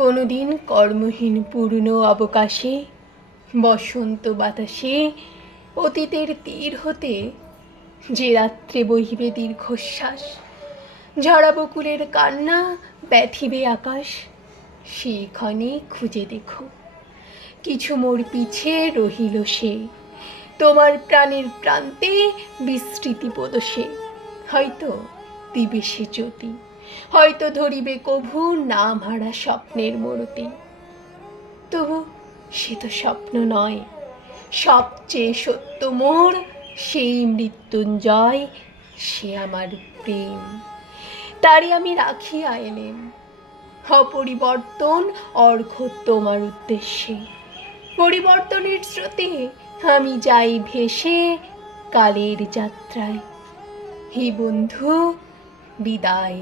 কোনোদিন কর্মহীন পূর্ণ অবকাশে বসন্ত বাতাসে অতীতের তীর হতে যে রাত্রে বহিবে দীর্ঘশ্বাস, ঝরা বকুলের কান্না ব্যথিবে আকাশ, সেইখানে খুঁজে দেখো কিছু মোর পিছে রহিল সে, তোমার প্রাণের প্রান্তে বিস্মৃতি পদসে। হয়তো দিবে সে জ্যোতি, হয়তো ধরিবে কভু নাম হারা স্বপ্নের মূরতি। তবু সে তো স্বপ্ন নয়, সবচেয়ে সত্য মোর সেই মৃত্যুঞ্জয়, সে আমার প্রেম। তারে আমি রাখিয়া এলেম অপরিবর্তন অর্ঘ্য তোমার উদ্দেশ্যে। পরিবর্তনের স্রোতে আমি যাই ভেসে কালের যাত্রায়। হে বন্ধু, বিদায়।